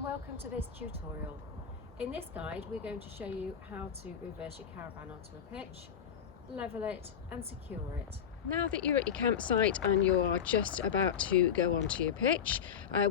and welcome to this tutorial. In this guide we're going to show you how to reverse your caravan onto a pitch, level it and secure it. Now that you're at your campsite and you are just about to go onto your pitch,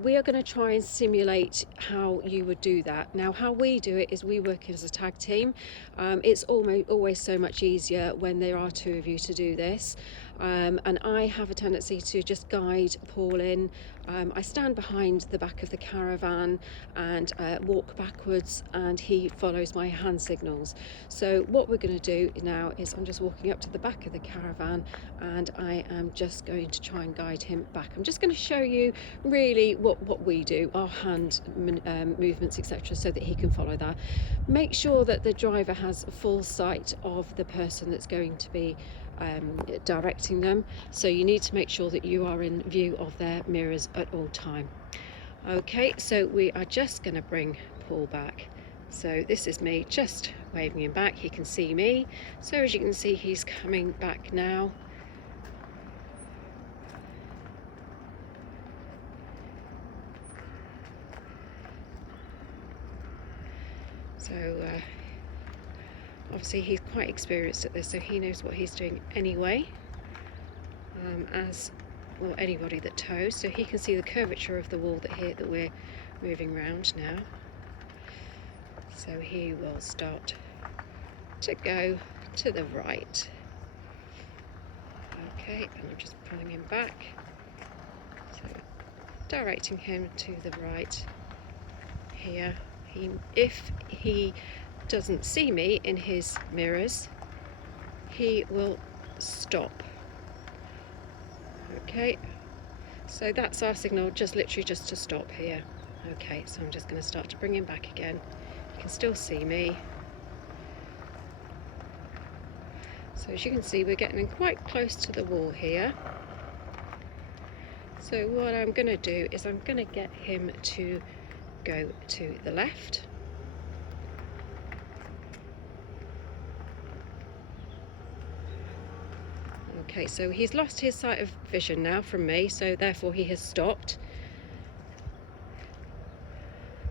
we are going to try and simulate how you would do that. Now how we do it is we work as a tag team. It's always so much easier when there are two of you to do this. And I have a tendency to just guide Paul in. I stand behind the back of the caravan and walk backwards, and he follows my hand signals. So what we're going to do now is I'm just walking up to the back of the caravan and I am just going to try and guide him back. I'm just going to show you really what we do, our hand movements, etc., so that he can follow that. Make sure that the driver has full sight of the person that's going to be directing them, so you need to make sure that you are in view of their mirrors at all time. Okay, so we are just going to bring Paul back. So this is me just waving him back. He can see me, so as you can see he's coming back now. So obviously he's quite experienced at this, so he knows what he's doing anyway, as well anybody that tows. So he can see the curvature of the wall that we're moving round now. So he will start to go to the right. Okay, and I'm just pulling him back, so directing him to the right here. If he doesn't see me in his mirrors, he will stop. Okay, so that's our signal, just literally just to stop here. Okay, so I'm just going to start to bring him back again. You can still see me. So as you can see, we're getting quite close to the wall here. So what I'm going to do is I'm going to get him to go to the left. Okay, so he's lost his sight of vision now from me, so therefore he has stopped.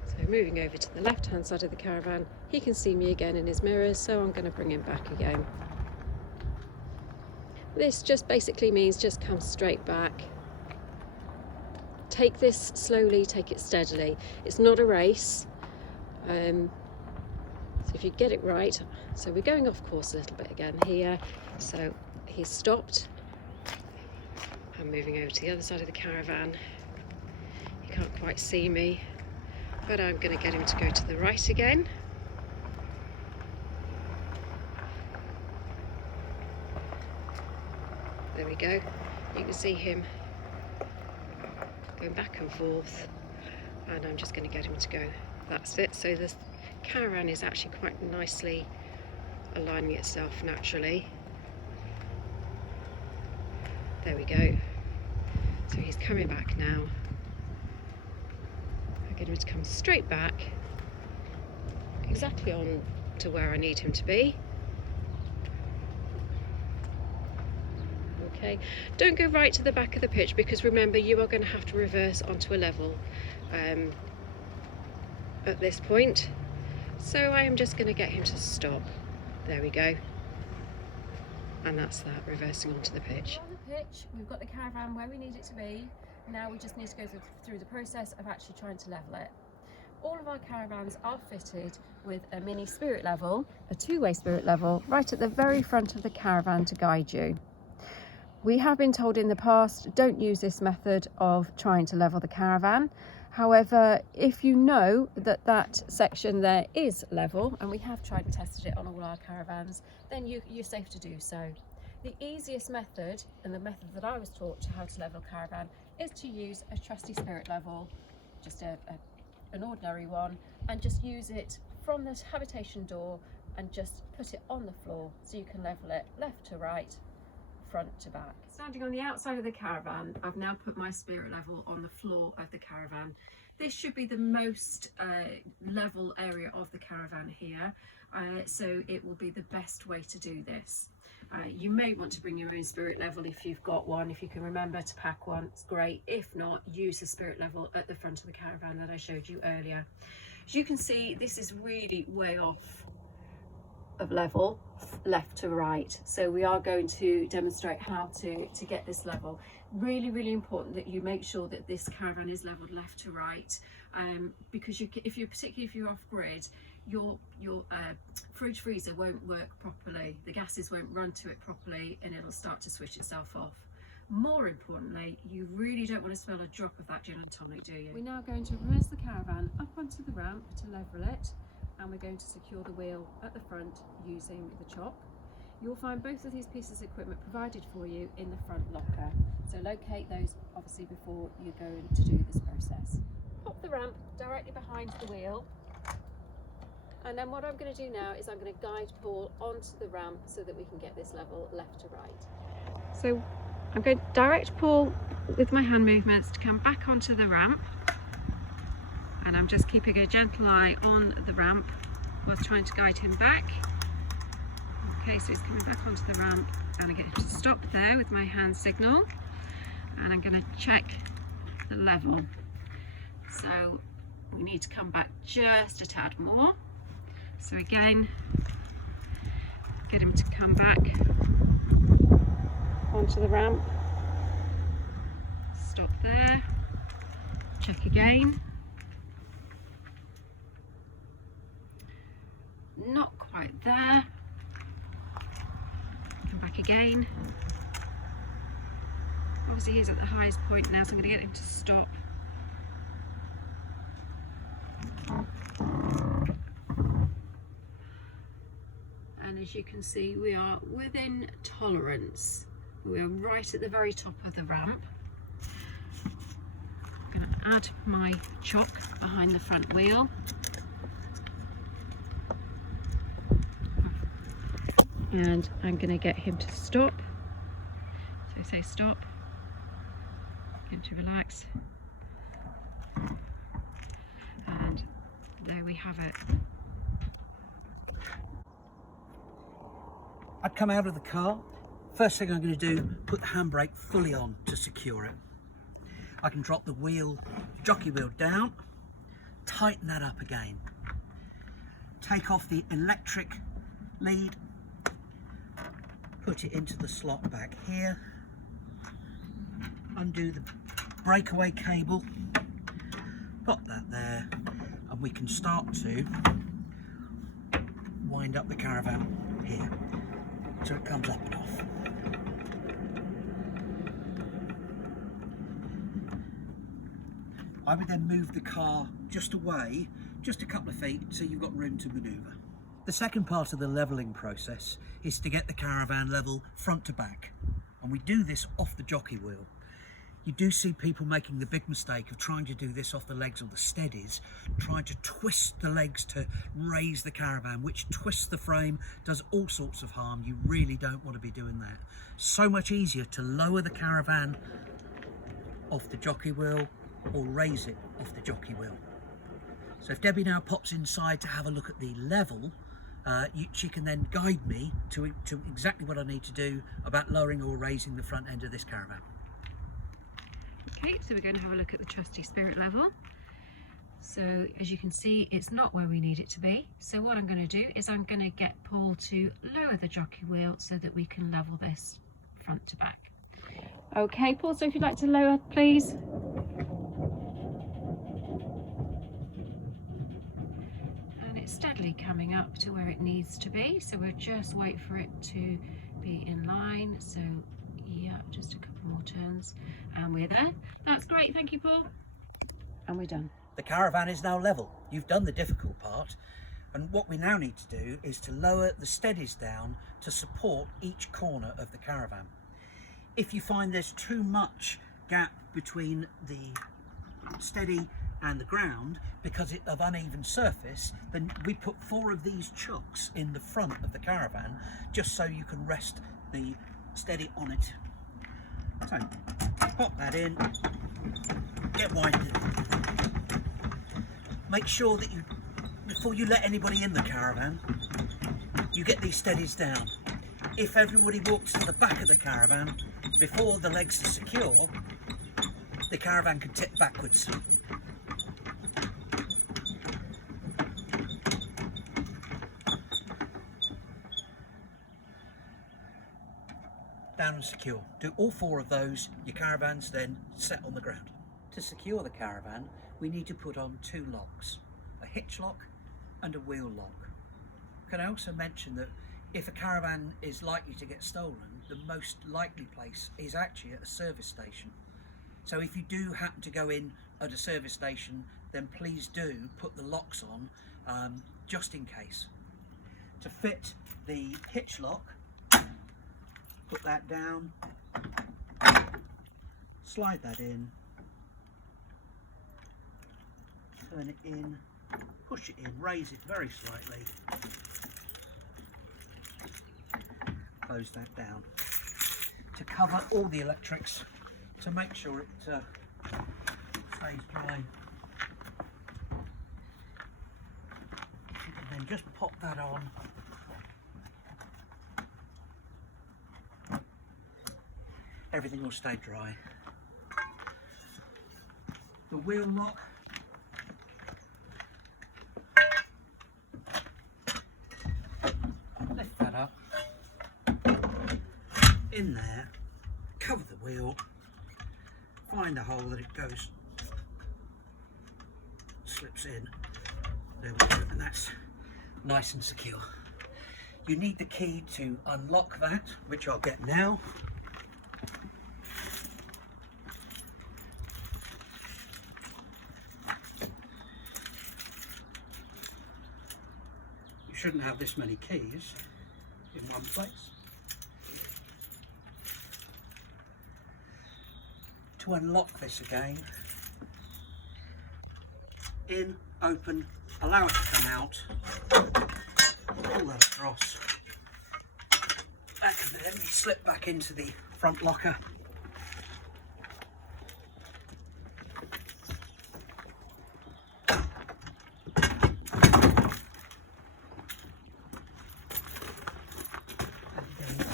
So moving over to the left hand side of the caravan, he can see me again in his mirrors, so I'm going to bring him back again. This just basically means just come straight back. Take this slowly, take it steadily. It's not a race. So if you get it right, so we're going off course a little bit again here. So he's stopped. I'm moving over to the other side of the caravan. He can't quite see me, but I'm going to get him to go to the right again. There we go. You can see him going back and forth, and I'm just going to get him to go. That's it. So this caravan is actually quite nicely aligning itself naturally. There we go. So he's coming back now. I get him to come straight back, exactly on to where I need him to be. Okay, don't go right to the back of the pitch, because remember you are going to have to reverse onto a level at this point. So I am just going to get him to stop. There we go. And that's that, reversing onto the pitch. We're on the pitch, we've got the caravan where we need it to be. Now we just need to go through the process of actually trying to level it. All of our caravans are fitted with a mini spirit level, a two-way spirit level, right at the very front of the caravan to guide you. We have been told in the past, don't use this method of trying to level the caravan. However, if you know that that section there is level, and we have tried and tested it on all our caravans, then you're safe to do so. The easiest method, and the method that I was taught to how to level a caravan, is to use a trusty spirit level, just an ordinary one, and just use it from the habitation door and just put it on the floor so you can level it left to right, front to back. Standing on the outside of the caravan, I've now put my spirit level on the floor of the caravan. This should be the most level area of the caravan here, so it will be the best way to do this. You may want to bring your own spirit level if you've got one. If you can remember to pack one, it's great. If not, use the spirit level at the front of the caravan that I showed you earlier. As you can see, this is really way off of level, left to right. So we are going to demonstrate how to get this level. Really, really important that you make sure that this caravan is leveled left to right, because particularly if you're off grid, your fridge freezer won't work properly, the gases won't run to it properly, and it'll start to switch itself off. More importantly, you really don't want to smell a drop of that gin and tonic, do you? We're now going to reverse the caravan up onto the ramp to level it, and we're going to secure the wheel at the front using the chock. You'll find both of these pieces of equipment provided for you in the front locker, so locate those obviously before you go to do this process. Pop the ramp directly behind the wheel, and then what I'm going to do now is I'm going to guide Paul onto the ramp so that we can get this level left to right. So I'm going to direct Paul with my hand movements to come back onto the ramp, and I'm just keeping a gentle eye on the ramp whilst trying to guide him back. Okay, so he's coming back onto the ramp, and I get him to stop there with my hand signal, and I'm going to check the level. So we need to come back just a tad more. So again, get him to come back onto the ramp, stop there, check again, not quite there, come back again. Obviously he's at the highest point now, so I'm going to get him to stop. And as you can see, we are within tolerance. We are right at the very top of the ramp. I'm going to add my chock behind the front wheel. And I'm going to get him to stop. So say stop. Get him to relax. And there we have it. I'd come out of the car. First thing I'm going to do, put the handbrake fully on to secure it. I can drop the jockey wheel down, tighten that up again. Take off the electric lead, put it into the slot back here, undo the breakaway cable, pop that there, and we can start to wind up the caravan here. So it comes up and off. I would then move the car just away, just a couple of feet, so you've got room to manoeuvre. The second part of the levelling process is to get the caravan level front to back, and we do this off the jockey wheel. You do see people making the big mistake of trying to do this off the legs of the steadies, trying to twist the legs to raise the caravan, which twists the frame, does all sorts of harm. You really don't want to be doing that. So much easier to lower the caravan off the jockey wheel or raise it off the jockey wheel. So if Debbie now pops inside to have a look at the level, she can then guide me to exactly what I need to do about lowering or raising the front end of this caravan. Okay, so we're going to have a look at the trusty spirit level. So as you can see, it's not where we need it to be. So what I'm going to do is I'm going to get Paul to lower the jockey wheel so that we can level this front to back. Okay, Paul, so if you'd like to lower, please. And it's steadily coming up to where it needs to be. So we'll just wait for it to be in line. So yeah, just a couple more turns and we're there. That's great, thank you, Paul. And we're done. The caravan is now level. You've done the difficult part, and what we now need to do is to lower the steadies down to support each corner of the caravan. If you find there's too much gap between the steady and the ground because of uneven surface, then we put 4 of these chocks in the front of the caravan just so you can rest the steady on it. So pop that in, get winded. Make sure that before you let anybody in the caravan, you get these steadies down. if everybody walks to the back of the caravan before the legs are secure, the caravan can tip backwards. Down and secure. Do all 4 of those, your caravan's then set on the ground. To secure the caravan, we need to put on 2 locks, a hitch lock and a wheel lock. Can I also mention that if a caravan is likely to get stolen, the most likely place is actually at a service station. So if you do happen to go in at a service station, then please do put the locks on just in case. To fit the hitch lock, put that down, slide that in, turn it in, push it in, raise it very slightly, close that down. To cover all the electrics, to make sure it stays dry. You can then just pop that on. Everything will stay dry. The wheel lock, lift that up, in there, cover the wheel, find a hole that it goes, slips in, there we go, and that's nice and secure. You need the key to unlock that, which I'll get now. You shouldn't have this many keys in one place. To unlock this again, in, open, allow it to come out, pull that across, that can then be slipped back into the front locker.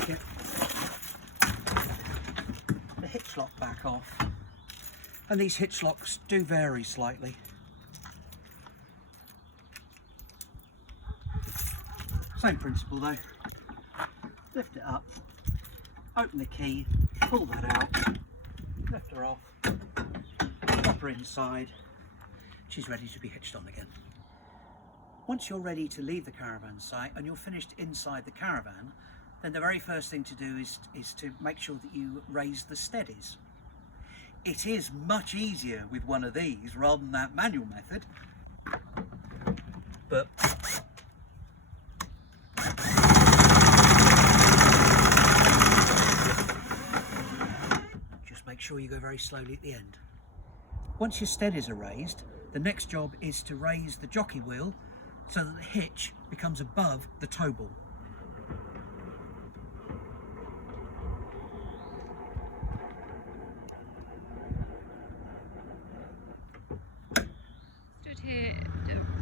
Get the hitch lock back off, and these hitch locks do vary slightly. Same principle though. Lift it up, open the key, pull that out, lift her off, pop her inside. She's ready to be hitched on again. Once you're ready to leave the caravan site and you're finished inside the caravan, then the very first thing to do is to make sure that you raise the steadies. It is much easier with one of these rather than that manual method, but just make sure you go very slowly at the end. Once your steadies are raised, the next job is to raise the jockey wheel so that the hitch becomes above the tow ball. Stood here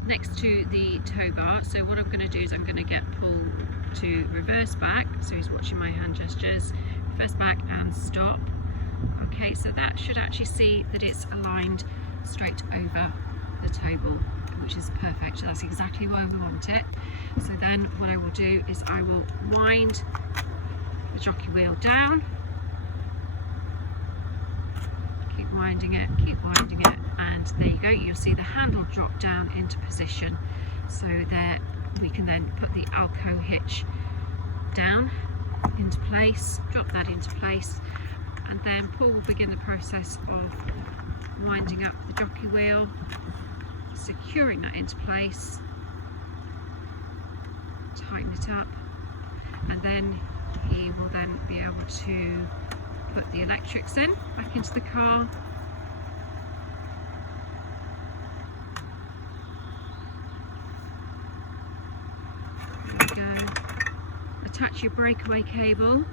next to the tow bar, so what I'm going to do is I'm going to get Paul to reverse back, so he's watching my hand gestures, reverse back and stop. Okay, so that should actually see that it's aligned straight over the tow ball, which is perfect. So that's exactly where we want it. So then what I will do is I will wind the jockey wheel down, keep winding it, and there you go. You'll see the handle drop down into position. So there we can then put the Alco hitch down into place, drop that into place, and then Paul will begin the process of winding up the jockey wheel, securing that into place, tighten it up, and then he will then be able to put the electrics in back into the car. There we go. Attach your breakaway cable,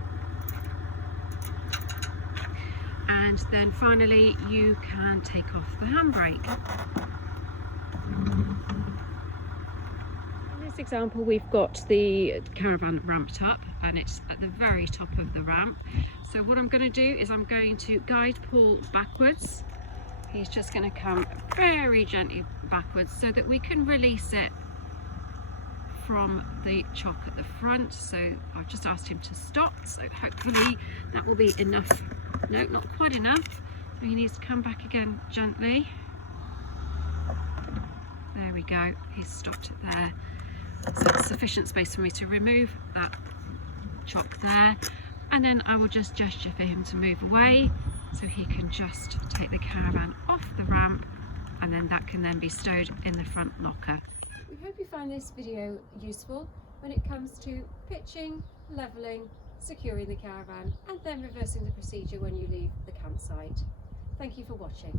and then finally you can take off the handbrake. this example, we've got the caravan ramped up and it's at the very top of the ramp. So what I'm going to do is I'm going to guide Paul backwards. He's just going to come very gently backwards so that we can release it from the chock at the front. So I've just asked him to stop, so hopefully that will be enough. No, not quite enough. So he needs to come back again gently. There we go, he's stopped it there. So it's sufficient space for me to remove that chock there, and then I will just gesture for him to move away so he can just take the caravan off the ramp, and then that can then be stowed in the front locker. We hope you found this video useful when it comes to pitching, levelling, securing the caravan and then reversing the procedure when you leave the campsite. Thank you for watching.